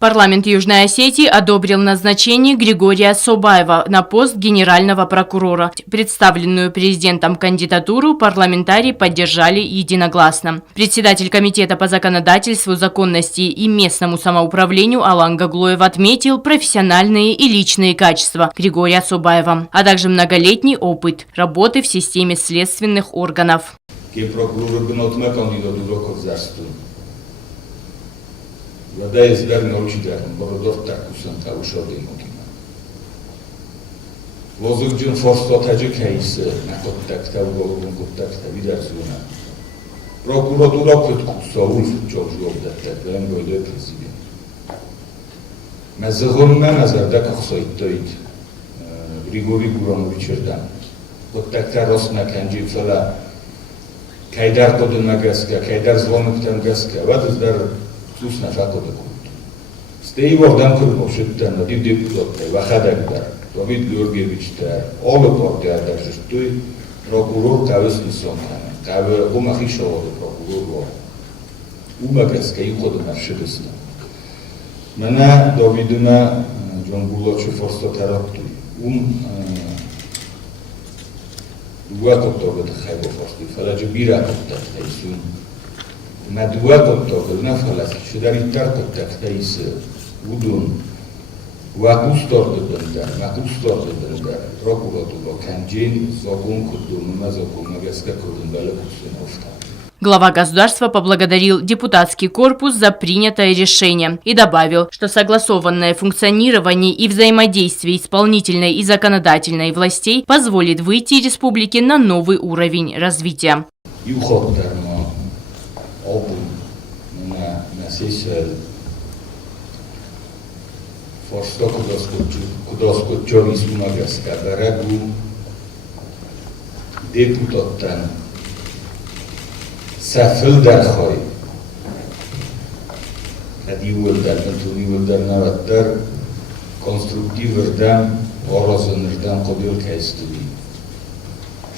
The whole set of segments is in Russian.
Парламент Южной Осетии одобрил назначение Григория Собаева на пост генерального прокурора. Представленную президентом кандидатуру парламентарии поддержали единогласно. Председатель комитета по законодательству, законности и местному самоуправлению Алан Гаглоев отметил профессиональные и личные качества Григория Собаева, а также многолетний опыт работы в системе следственных органов. Да есть даже научителям, бородов так усанта ушоды мукина. Лозугджин форстотаджи кейсы на контакта уголовном контакта видарсуна. Прокуратура куткусо ульф чолжуобдатта прям гойдой президент. Мазагонна назарда кахсоиттоид Григорий Гурамович Эрдан. Контакта росна канджифала кайдар кодунагаска, кайдар звонуктангаска. Вадыздар Слушна шакода кут. Стеивов дамкурмов шеттен, один депутат, вахадагдар, Давид Георгиевич тар, олы порты адажыштой, прокурор тавыс нисонкана, тавы умахишоводы прокурор. Умагаска ихода навшедесна. Мана Давидуна Джон Булачу форсто тараптуй. Дуакоттогад хайбо форстой, фаладжи биракоттат хайсун. Надуа контакт, на фалас, шудари таркоттак таис удун, вакустор дэндар, прокуратура канджин, закон кудун, мазакун, магаска кудун, балакусуновка. Глава государства поблагодарил депутатский корпус за принятое решение и добавил, что согласованное функционирование и взаимодействие исполнительной и законодательной властей позволит выйти республике на новый уровень развития. На сессии форсто кудоскочови сумагаска барагу депутаттан сафилдархой кадиулдар натуниулдар наваттар конструктивирдан орозынырдан кобил кайстуди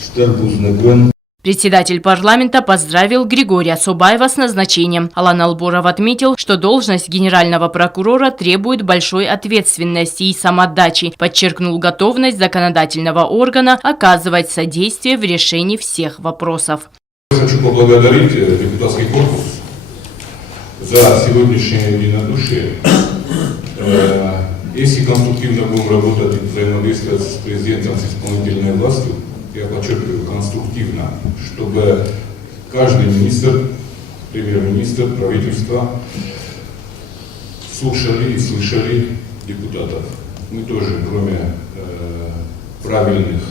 штырбузнагын. Председатель парламента поздравил Григория Собаева с назначением. Алан Алборов отметил, что должность генерального прокурора требует большой ответственности и самоотдачи. Подчеркнул готовность законодательного органа оказывать содействие в решении всех вопросов. Хочу поблагодарить депутатский корпус за сегодняшнее единодушие. Если конструктивно будем работать и взаимодействовать с президентом, с исполнительной властью, я подчеркиваю, конструктивно, чтобы каждый министр, премьер-министр, правительство слушали и слышали депутатов. Мы тоже, кроме правильных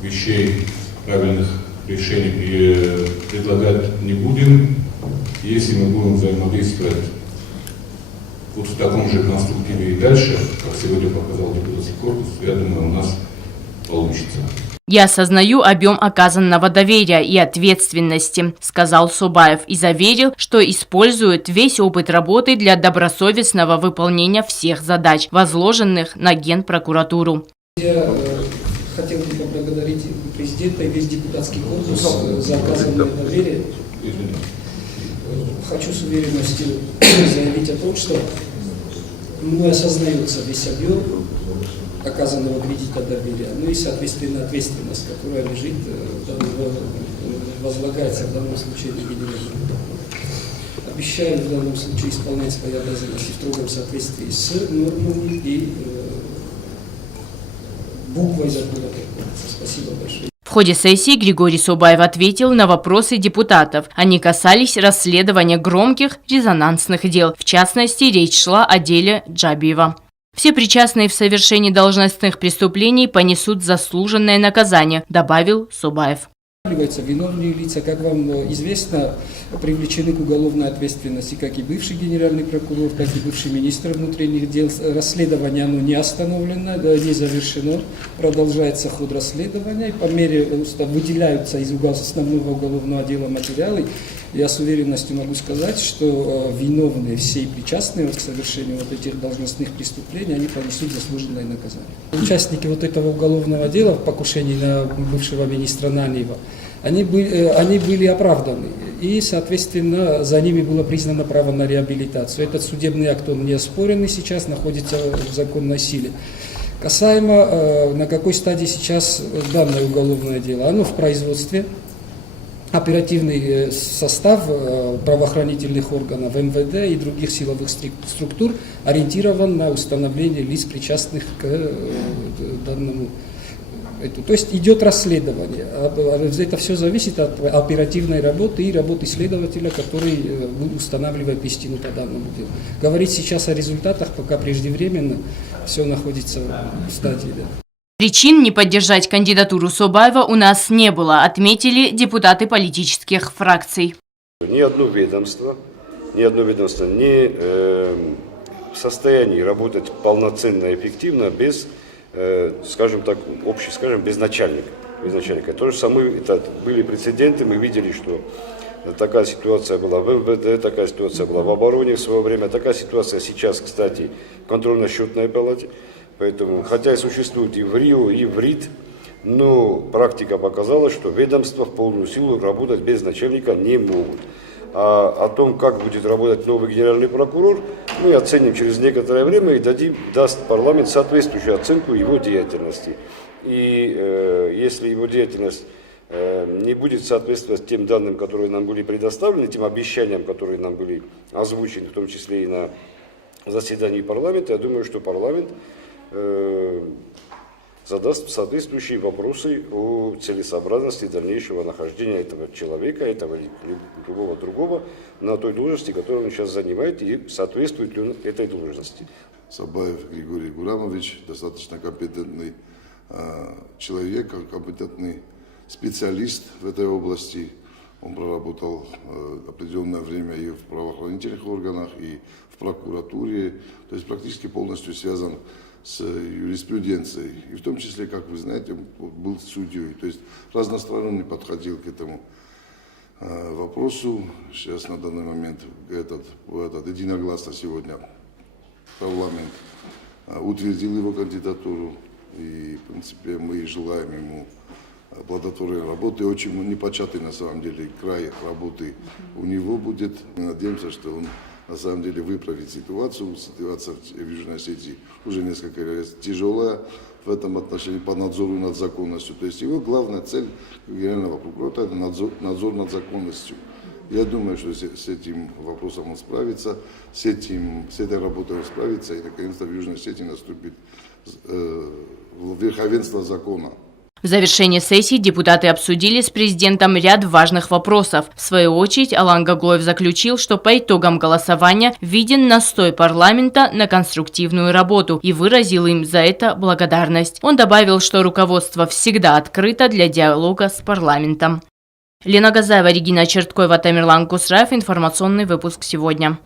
вещей, правильных решений предлагать не будем. Если мы будем взаимодействовать вот в таком же конструктиве и дальше, как сегодня показал депутатский корпус, я думаю, у нас получится. «Я осознаю объем оказанного доверия и ответственности», – сказал Собаев и заверил, что использует весь опыт работы для добросовестного выполнения всех задач, возложенных на Генпрокуратуру. Я хотел бы поблагодарить президента и весь депутатский корпус за оказанное доверие. Хочу с уверенностью заявить о том, что мной осознается весь объем оказанного кредита доверия, ну и, соответственно, ответственность, которая лежит, возлагается в данном случае на генерального. Обещаю в данном случае исполнять свои обязанности в строгом соответствии с нормами и буквой закона. Спасибо большое. В ходе сессии Григорий Собаев ответил на вопросы депутатов. Они касались расследования громких резонансных дел. В частности, речь шла о деле Джабиева. Все причастные в совершении должностных преступлений понесут заслуженное наказание, добавил Собаев. Виновные лица, как вам известно, привлечены к уголовной ответственности как и бывший генеральный прокурор, так и бывший министр внутренних дел. Расследование оно не остановлено, не завершено, продолжается ход расследования. И по мере выделяются из основного уголовного дела материалы. Я с уверенностью могу сказать, что виновные, все и причастные к совершению вот этих должностных преступлений, они понесут заслуженное наказание. Участники вот этого уголовного дела в покушении на бывшего министра Нанева, они были оправданы. И, соответственно, за ними было признано право на реабилитацию. Этот судебный акт, он не оспоренный сейчас, находится в законной силе. Касаемо, на какой стадии сейчас данное уголовное дело, оно в производстве. Оперативный состав правоохранительных органов МВД и других силовых структур ориентирован на установление лиц, причастных к данному. То есть идет расследование. Это все зависит от оперативной работы и работы следователя, который устанавливает истину по данному делу. Говорить сейчас о результатах пока преждевременно, все находится в стадии. Да. Причин не поддержать кандидатуру Собаева у нас не было, отметили депутаты политических фракций. Ни одно ведомство не в состоянии работать полноценно и эффективно без, скажем так, без начальника. То же самое, это были прецеденты, мы видели, что такая ситуация была в МВД, такая ситуация была в обороне в свое время, такая ситуация сейчас, кстати, в контрольно-счетной палате. Поэтому, хотя и существует и в РИО, и в РИД, но практика показала, что ведомства в полную силу работать без начальника не могут. А о том, как будет работать новый генеральный прокурор, мы оценим через некоторое время и даст парламент соответствующую оценку его деятельности. И если его деятельность не будет соответствовать тем данным, которые нам были предоставлены, тем обещаниям, которые нам были озвучены, в том числе и на заседании парламента, я думаю, что парламент задаст соответствующие вопросы о целесообразности дальнейшего нахождения этого человека, этого или любого другого на той должности, которую он сейчас занимает, и соответствует ли он этой должности. Собаев Григорий Гурамович достаточно компетентный человек, компетентный специалист в этой области. Он проработал определенное время и в правоохранительных органах, и в прокуратуре, то есть практически полностью связан с юриспруденцией. И в том числе, как вы знаете, был судьей. То есть разносторонне подходил к этому вопросу. Сейчас на данный момент единогласно сегодня парламент утвердил его кандидатуру. И, в принципе, мы желаем ему плодотворной работы. Очень непочатый, на самом деле, край работы у него будет. Мы надеемся, что он на самом деле выправить ситуацию. Ситуация в Южной Осетии уже несколько раз тяжелая в этом отношении по надзору над законностью. То есть его главная цель генерального прокурора – это надзор над законностью. Я думаю, что с этим вопросом он справится, с этой работой он справится, и наконец-то в Южной Осетии наступит верховенство закона. В завершении сессии депутаты обсудили с президентом ряд важных вопросов. В свою очередь, Алан Гаглоев заключил, что по итогам голосования виден настрой парламента на конструктивную работу и выразил им за это благодарность. Он добавил, что руководство всегда открыто для диалога с парламентом. Лена Газаева, Регина Черткоева, Тамерлан Кусраев. Информационный выпуск сегодня.